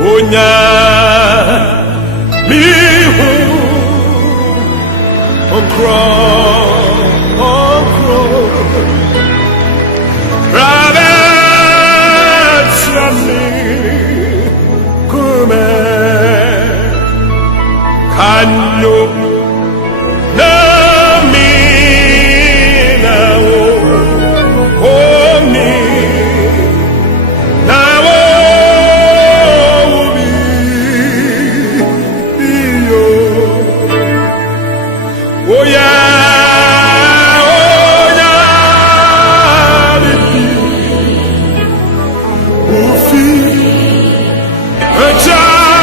Onya mihu okro Rabbit Sunny Kume Kanyo Oh yeah, Ufi,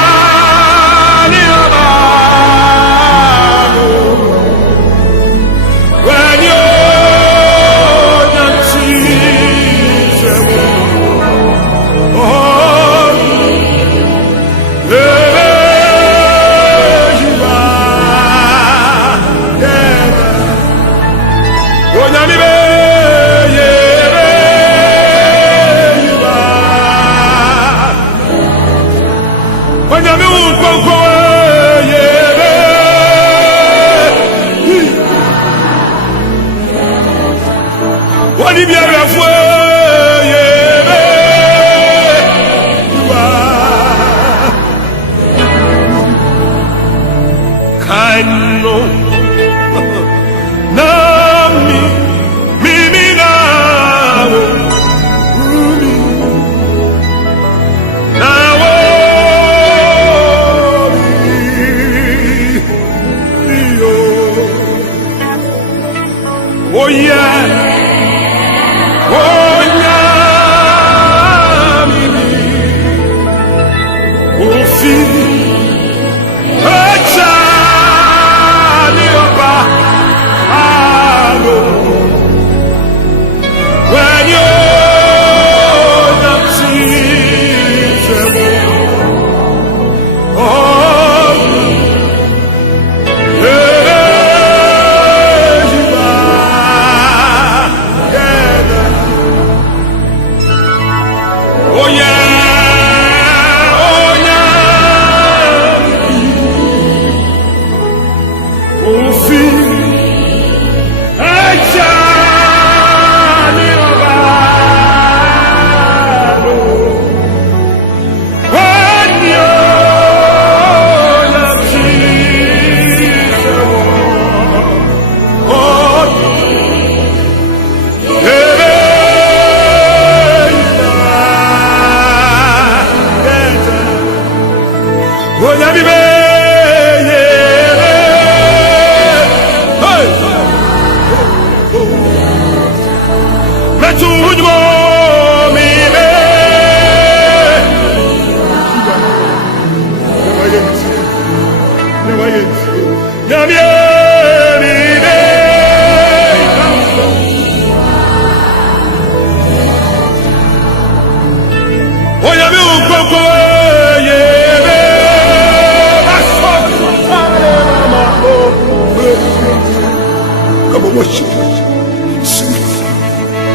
Echani Abano, when you're not seeing, oh, there you are, yeah. Oh, Nyamibe. Oh yeah, oh yeah, Ufi, Echani Abano, when you're not seeing, oh. Oh yeah, oh yeah, Ufi, Echani Abano, when you're not seeing, oh, Oh, Nyamibe, hey, Metu Hujmo, Mibe, Nyamie, Mibe, Oh, Nyami Ukoko, worship, sing.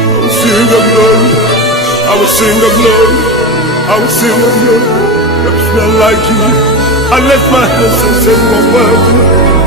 I will sing of glory. I will sing of glory. I will sing of glory. There's none like you. I lift my hands and say, you are worthy.